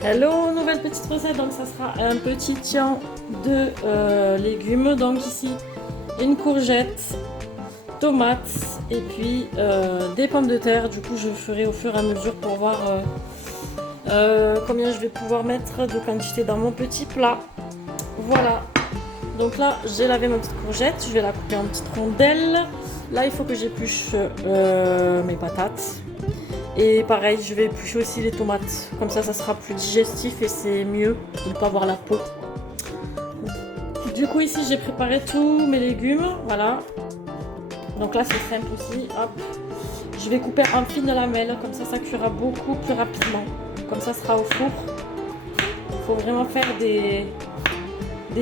Hello, nouvelle petite recette, donc ça sera un petit tian de légumes. Donc ici, une courgette, tomates et puis des pommes de terre. Du coup, je ferai au fur et à mesure pour voir combien je vais pouvoir mettre de quantité dans mon petit plat. Voilà, donc là, j'ai lavé ma petite courgette, je vais la couper en petites rondelles. Là, il faut que j'épluche mes patates. Et pareil, je vais éplucher aussi les tomates. Comme ça sera plus digestif et c'est mieux de ne pas avoir la peau. Du coup, ici, j'ai préparé tous mes légumes. Voilà. Donc là, c'est simple aussi. Hop. Je vais couper en fines lamelles. Comme ça cuira beaucoup plus rapidement. Comme ça sera au four. Il faut vraiment faire des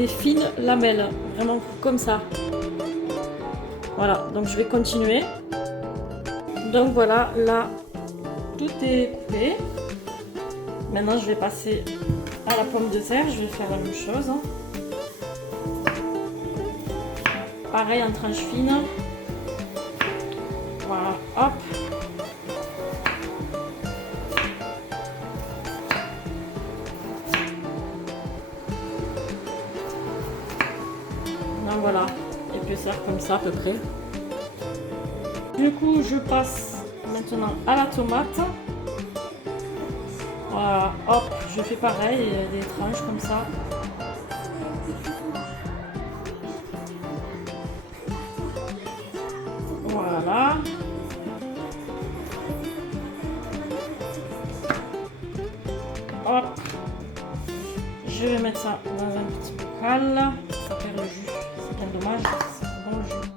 fines lamelles. Vraiment comme ça. Voilà. Donc, je vais continuer. Donc voilà, là. Tout est coupé. Maintenant, je vais passer à la pomme de terre. Je vais faire la même chose. Pareil, en tranches fines. Voilà, hop. Donc voilà, épaisseur comme ça à peu près. Du coup, je passe maintenant à la tomate. Voilà, hop, je fais pareil, des tranches comme ça. Voilà. Hop. Je vais mettre ça dans un petit bocal. Ça perd le jus, c'est bien dommage, c'est bon le jus.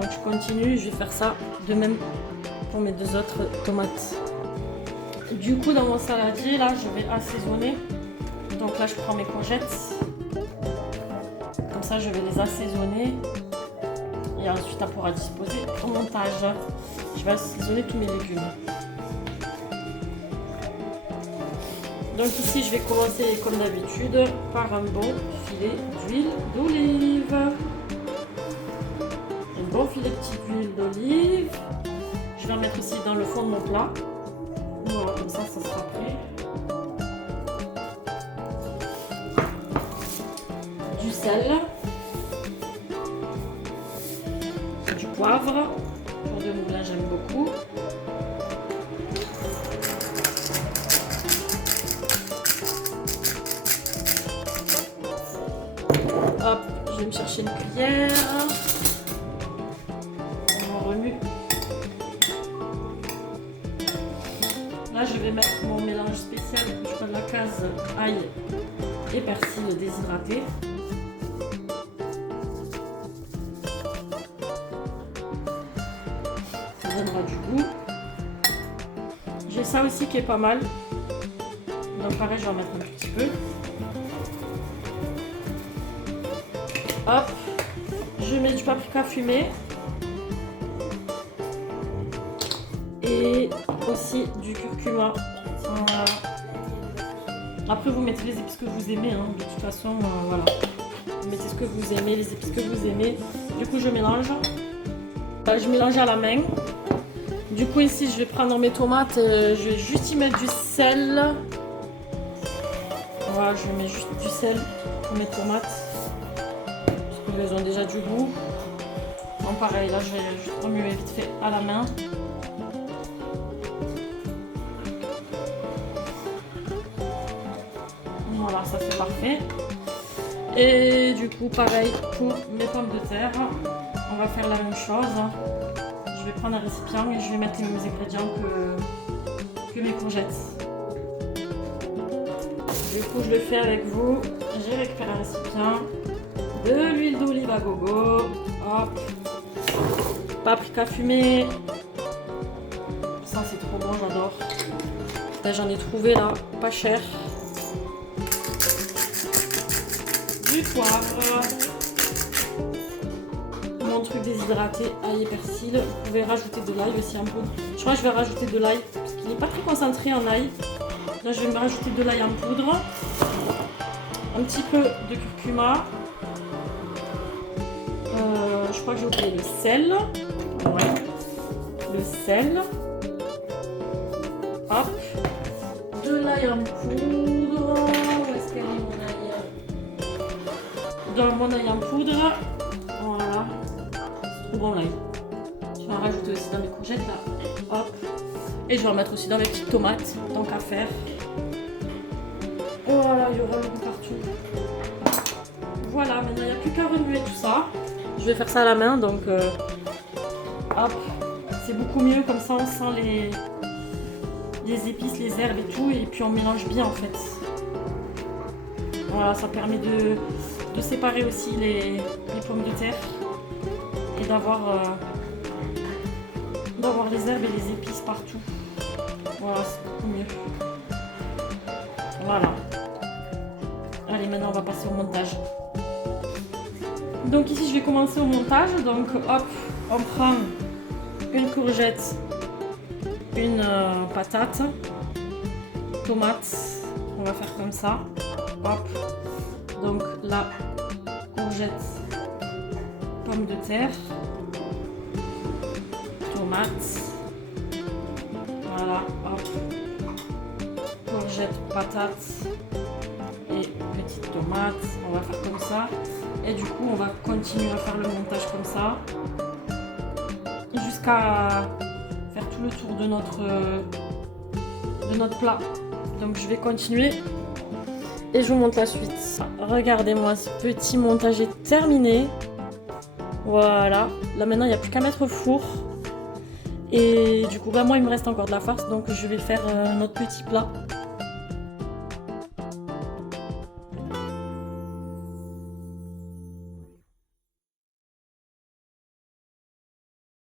Donc je continue, je vais faire ça de même pour mes deux autres tomates. Du coup, dans mon saladier, là, je vais assaisonner. Donc là, je prends mes courgettes. Comme ça, je vais les assaisonner. Et ensuite, on pourra disposer au montage. Je vais assaisonner tous mes légumes. Donc ici, je vais commencer comme d'habitude par un bon filet d'huile d'olive. Un bon filet de petite huile d'olive. Je vais en mettre aussi dans le fond de mon plat. Voilà, comme ça sera prêt. Du sel. Du poivre. Pour de moulin, j'aime beaucoup. Hop, je vais me chercher une cuillère. On remue. Là, je vais mettre mon mélange spécial de la case ail et persil déshydraté. Ça donnera du goût. J'ai ça aussi qui est pas mal. Donc pareil, je vais en mettre un petit peu. Hop, je mets du paprika fumé. Et aussi du curcuma. Voilà. Après vous mettez les épices que vous aimez, hein. De toute façon, voilà. Vous mettez ce que vous aimez, les épices que vous aimez. Du coup je mélange. Je mélange à la main. Du coup ici je vais prendre mes tomates, je vais juste y mettre du sel. Voilà, je mets juste du sel pour mes tomates. Parce qu'elles ont déjà du goût. Bon pareil, là je vais juste remuer vite fait à la main. Voilà, ça c'est parfait. Et du coup, pareil pour mes pommes de terre. On va faire la même chose. Je vais prendre un récipient et je vais mettre les mêmes ingrédients que mes courgettes. Du coup, je le fais avec vous. J'ai récupéré un récipient. De l'huile d'olive à gogo. Hop. Paprika fumé. Ça, c'est trop bon, j'adore. Là, j'en ai trouvé là, pas cher. Du poivre, mon truc déshydraté, ail et persil. Vous pouvez rajouter de l'ail aussi en poudre. Je crois que je vais rajouter de l'ail parce qu'il n'est pas très concentré en ail. Là, je vais me rajouter de l'ail en poudre, un petit peu de curcuma. Je crois que j'ai oublié le sel. Ouais, le sel. Hop, de ail en poudre. Où est-ce qu'elle est mon ail? Dans mon ail en poudre. Voilà. C'est trop bon l'ail. Je vais en rajouter aussi dans mes courgettes là. Hop. Et je vais en mettre aussi dans mes petites tomates, tant qu'à faire. Voilà, il y aura le goût partout. Voilà, maintenant il n'y a plus qu'à remuer tout ça. Je vais faire ça à la main, donc hop, c'est beaucoup mieux, comme ça on sent les épices, les herbes et tout, et puis on mélange bien en fait. Voilà, ça permet de séparer aussi les pommes de terre et d'avoir les herbes et les épices partout. Voilà, c'est beaucoup mieux. Voilà. Allez, maintenant on va passer au montage. Donc ici je vais commencer au montage. Donc hop, on prend une courgette, une patate, tomate. On va faire comme ça. Hop. Donc la courgette, pomme de terre, tomate. Voilà, hop. Courgette, patate et petite tomate. On va faire comme ça. Et du coup, on va continuer à faire le montage comme ça. Jusqu'à faire tout le tour de notre plat. Donc je vais continuer. Et je vous montre la suite. Regardez-moi, ce petit montage est terminé. Voilà. Là maintenant, il n'y a plus qu'à mettre au four. Et du coup, bah, moi, il me reste encore de la farce. Donc je vais faire notre petit plat.